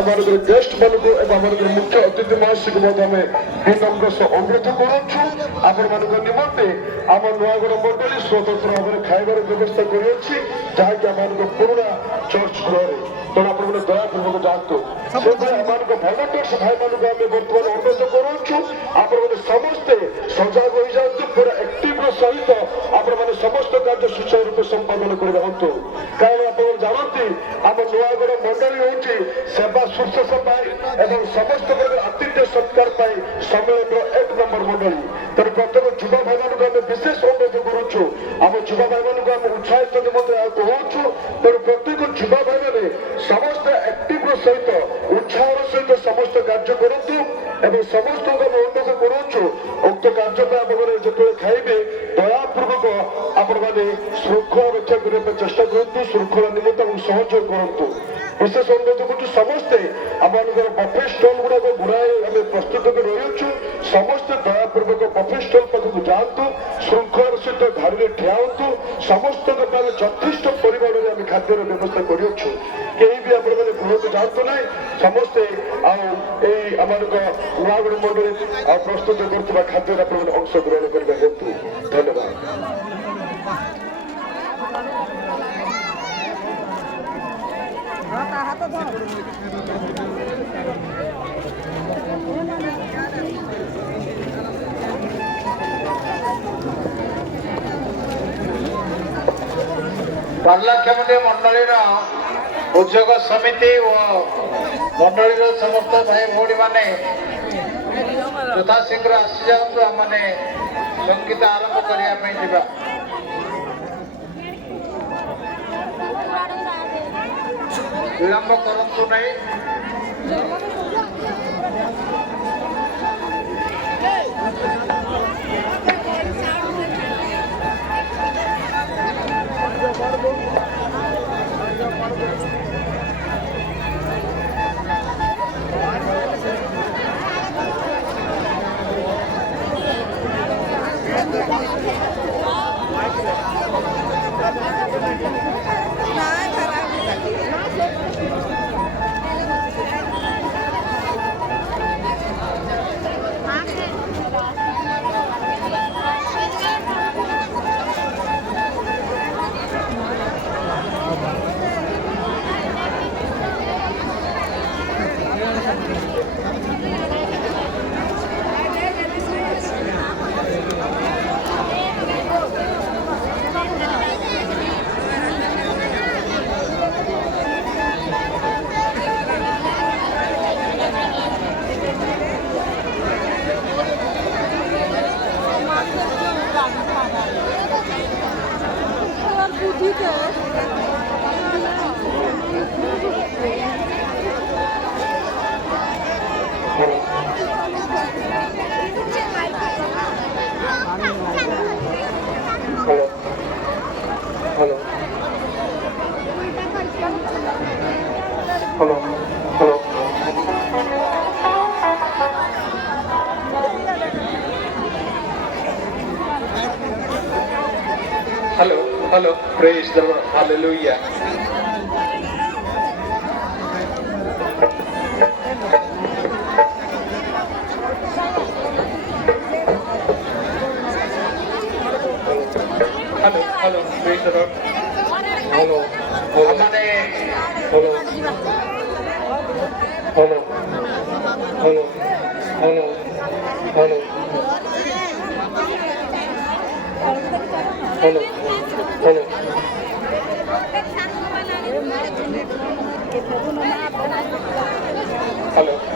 আমার গেস্ট মানুষ এবং আমার মুখ্য অতিথি মহাশয়কে মধ্যে আমি বিনম্র অনুরোধ করুছু আপনার নিমন্তে আমার নয়াগড় মন্ডলী স্বতন্ত্র ভাবে খাইবার ব্যবস্থা করেছি যাকে আমার পুরোনা চর্চ গৃহরে তেমন আপনার দয়াপূর্বক যাতে সেভাবে আমার ভলেন্টিয়ার্স ভাই মানুষ আমি বর্তমানে অনুরোধ করুছু আপনার সমস্তে সজাগ হয়ে যাতে পুরো আক্টিভর সহিত আপনার সমস্ত কার্য সুচারু রূপে সম্পাদন করে রাখতু কারণ আপনার জানতে আমার নয়াগড় মন্ডলী হচ্ছে সেবা শুশ্রূষা পাই এবং সমস্ত আতিথ্য সৎকার পাই সম্মেলনের 1 নম্বর মন্ডলী তেমন প্রত্যেক যুবা ভাই মানুষ আমি বিশেষ অনুরোধ করুছু আমার যুবা ভাই মানুষ আমি উৎসাহিত নিমন্তে কହୁছু তেমন প্রত্যেক যুবা ভাই মানে সমস্ত আক্টিভর সহিত উৎসাহর সহিত সমস্ত কার্য করতু এবং সমস্ত আমি অনুরোধ করুছু উক্ত কার্যটা আপনার যেত খাইবে দয়াপূর্বক আপনার শৃঙ্খলা রক্ষা করা চেষ্টা করতু শৃঙ্খলা নিমন্তে এবং সহযোগ করতু বিশেষ অনুরোধ করছু সমস্তে আমার বফে স্টল গুড়াক গুড়াই আমি প্রস্তুত করে রয়েছু সমস্তে দয়াপূর্বক বফে স্টল পাখক যাতে শৃঙ্খলার সহিত ধারে ঠিয়াহতু সমস্ত যথেষ্ট পরিমাণে আমি খাদ্যর ব্যবস্থা করেছু কেউ বি আপনার গৃহক যাতে না সমস্তে এই আমার নয়াগড় মন্ডলী প্রস্তুত করুবা খাদ্যের আপনার অংশগ্রহণ করবে হেতু ধন্যবাদ। ପାରଳାଖେମୁଣ୍ଡି ମଣ୍ଡଳୀର ଉଦ୍ୟୋଗ ସମିତି ଓ ମଣ୍ଡଳୀର ସମସ୍ତ ଭାଇ ଭଉଣୀମାନେ ଯଥାଶୀଘ୍ର ଆସିଯାଆନ୍ତୁ ଆମେ ସଙ୍ଗୀତ ଆରମ୍ଭ କରିବା ପାଇଁ ଯିବା। ବିଳମ୍ବ କରନ୍ତୁ ନାହିଁ। Hello, praise the Lord, hallelujah. Hello, praise the Lord. Hello,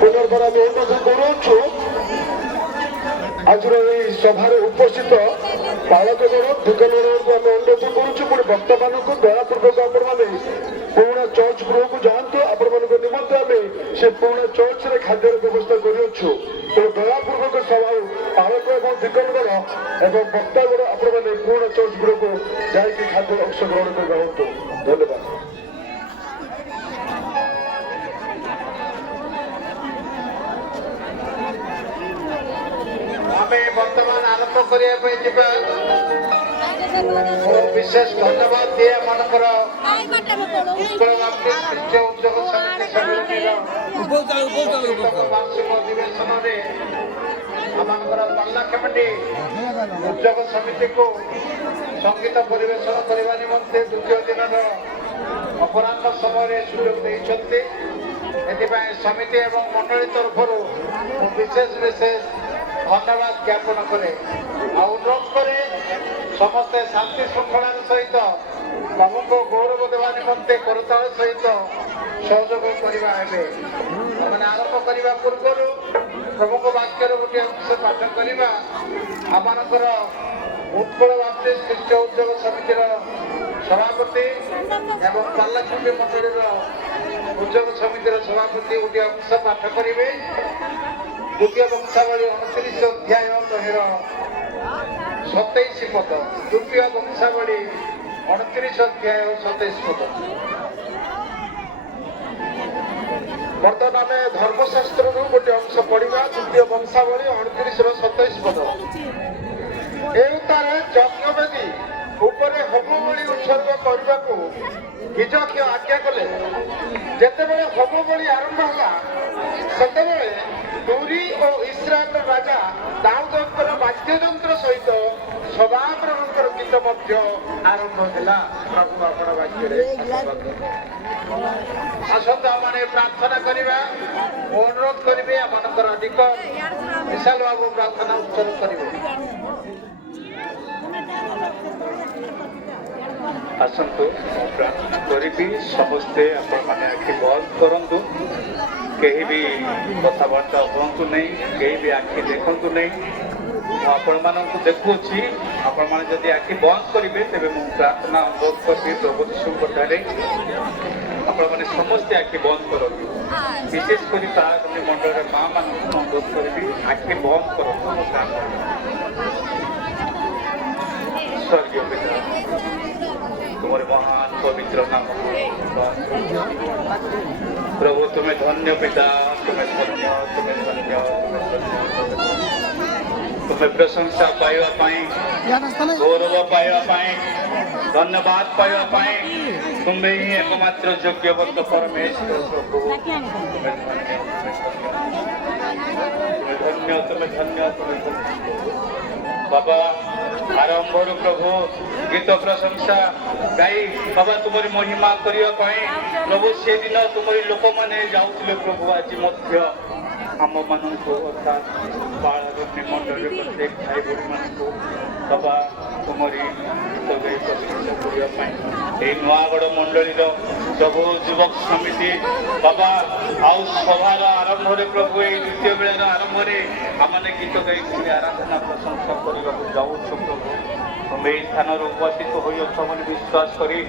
পুনর্বার আমি অনুরোধ করুছু আজর এই সভার উপস্থিত পালকগণ দোকানগণকে আমি অনুরোধ করুছু পুଣି বক্তা মানুষ দয়াপূর্বক আপনার পুরোনা চর্চ গৃহକୁ যাতে আপনার নিমন্তে আমি সে পুরোনা চর্চরে খাদ্যের ব্যবস্থা করেছু তেমন দয়াপূর্বক সভা পালক এবং দিগণগণ এবং বক্তাগণ আপনার পুরোনা চর্চ গৃহକୁ যাই খাদ্য অংশগ্রহণ করে হতো ধন্যবাদ। ଆମେ ବର୍ତ୍ତମାନ ଆରମ୍ଭ କରିବା ପାଇଁ ଯିବା। ବିଶେଷ ଧନ୍ୟବାଦ ଦିଏ ମାନଙ୍କର ଉତ୍କଳ ଖ୍ରୀଷ୍ଟ ଉଦ୍ୟୋଗ ସମିତି ବାର୍ଷିକ ଅଧିବେଶନରେ ଆମମାନଙ୍କର ପାର୍ଲାଖେମୁଣ୍ଡି ଉଦ୍ୟୋଗ ସମିତିକୁ ସଙ୍ଗୀତ ପରିବେଷଣ କରିବା ନିମନ୍ତେ ଦ୍ୱିତୀୟ ଦିନର ଅପରାହ୍ନ ସମୟରେ ସୁଯୋଗ ଦେଇଛନ୍ତି। ଏଥିପାଇଁ ସମିତି ଏବଂ ମଣ୍ଡଳୀ ତରଫରୁ ମୁଁ ବିଶେଷ ଧନ୍ୟବାଦ ଜ୍ଞାପନ କରେ। ଆଉ ଅନୁରୋଧ କରେ ସମସ୍ତେ ଶାନ୍ତି ଶୃଙ୍ଖଳାର ସହିତ ପ୍ରଭୁଙ୍କୁ ଗୌରବ ଦେବା ନିମନ୍ତେ କରତାଳ ସହିତ ସହଯୋଗ କରିବା ହେବେ। ସେମାନେ ଆରମ୍ଭ କରିବା ପୂର୍ବରୁ ପ୍ରଭୁଙ୍କ ବାକ୍ୟର ଗୋଟିଏ ଅଂଶ ପାଠ କରିବା ଆମମାନଙ୍କର ଉତ୍କଳ ବାପ୍ତିଷ୍ଟ ଖ୍ରୀଷ୍ଟ ଉଦ୍ୟୋଗ ସମିତିର ସଭାପତି ଏବଂ ପାର୍ଲାଖେମୁଣ୍ଡି ମଣ୍ଡଳୀର ଉଦ୍ୟୋଗ ସମିତିର ସଭାପତି ଗୋଟିଏ ଅଂଶ ପାଠ କରିବେ। ଦ୍ୱିତୀୟ ବଂଶାବଳୀ 29 ଅଧ୍ୟାୟ ତହିଁର 27 ପଦ। ଦ୍ୱିତୀୟ ବଂଶାବଳୀ 29 ଅଧ୍ୟାୟ 27 ପଦ। ବର୍ତ୍ତମାନ ଆମେ ଧର୍ମଶାସ୍ତ୍ରରୁ ଗୋଟେ ଅଂଶ ପଢିବା। ଦ୍ୱିତୀୟ ବଂଶାବଳୀ 29ର 27 ପଦ। ଏଉତାରେ ଯଜ୍ଞବେଦୀ ଉପରେ ହୋମ ବଳି ଉତ୍ସର୍ଗ କରିବାକୁ ଗିଜକ୍ଷ ଆଜ୍ଞା କଲେ। ଯେତେବେଳେ ହୋମ ବଳି ଆରମ୍ଭ ହେଲା ସେତେବେଳେ ଟୁରି ଓ ଇସ୍ରାଏଲର ରାଜା ଦାଉଦଙ୍କର ବାଦ୍ୟଯନ୍ତ୍ର ସହିତ ସଦାପ୍ରଭୁଙ୍କର ଗୀତ ମଧ୍ୟ ଆରମ୍ଭ ହେଲା। ପ୍ରଭୁ ଆପଣ ବାକ୍ୟରେ ଆସନ୍ତୁ ଆମମାନେ ପ୍ରାର୍ଥନା କରିବା। ଅନୁରୋଧ କରିବେ ଆମମାନଙ୍କର ଅଧିକ ବିଶାଲ ବାବୁ ପ୍ରାର୍ଥନା ଉତ୍ସର୍ଗ କରିବେ। ଆସନ୍ତୁ ମୁଁ ପ୍ରାର୍ଥନା କରିବି। ସମସ୍ତେ ଆପଣମାନେ ଆଖି ବନ୍ଦ କରନ୍ତୁ। କେହି ବି କଥାବାର୍ତ୍ତା ହୁଅନ୍ତୁ ନାହିଁ, କେହି ବି ଆଖି ଦେଖନ୍ତୁ ନାହିଁ। ମୁଁ ଆପଣମାନଙ୍କୁ ଦେଖୁଛି। ଆପଣମାନେ ଯଦି ଆଖି ବନ୍ଦ କରିବେ ତେବେ ମୁଁ ପ୍ରାର୍ଥନା ଅନୁରୋଧ କରିବି ପ୍ରଭୁ ଯୀଶୁଙ୍କ ଠାରେ ଆପଣମାନେ ସମସ୍ତେ ଆଖି ବନ୍ଦ କରନ୍ତୁ। ବିଶେଷ କରି ପାର୍ଲାଖେମୁଣ୍ଡି ମଣ୍ଡଳର ମା ମାନଙ୍କୁ ମୁଁ ଅନୁରୋଧ କରିବି ଆଖି ବନ୍ଦ କରନ୍ତୁ। ମୁଁ ପ୍ରାର୍ଥନା ସ୍ୱର୍ଗୀୟ ପିତା तुम्हारे महान पवित्र नाम प्रभु तुम्हें धन्य पिता, तुम्हें धन्य, तुम्हें धन्य, तुम्हें धन्य, तुम्हें प्रशंसा पाइबा पाई, गौरव पाइबा पाई, धन्यवाद पाइबा पाई तुम्हें ही एकमात्र योग्यवंत परमेश्वर प्रभु तुम्हें धन्य, तुम्हें धन्य, तुम्हें धन्य बाबा। आरंभर प्रभु गीत प्रशंसा गाई बाबा तुम्हारी महिमा करने प्रभु से दिन तुम्हारी लोक मैंने जाऊे प्रभु आज आम मान अर्थात पार्लाखेमुंडी मंडल प्रत्येक भाई भूरी मान बाबा तुम्हारी गीत गाई प्रशंसा करने नुआगढ़ मंडल सब युवक समिति बाबा आउ सभार आरंभ प्रभु ये द्वितीय बेलार आरंभ आम गीत गाई आराधना प्रशंसा करने जाऊँ प्रभु तुम स्थान उपस्थित हो विश्वास करी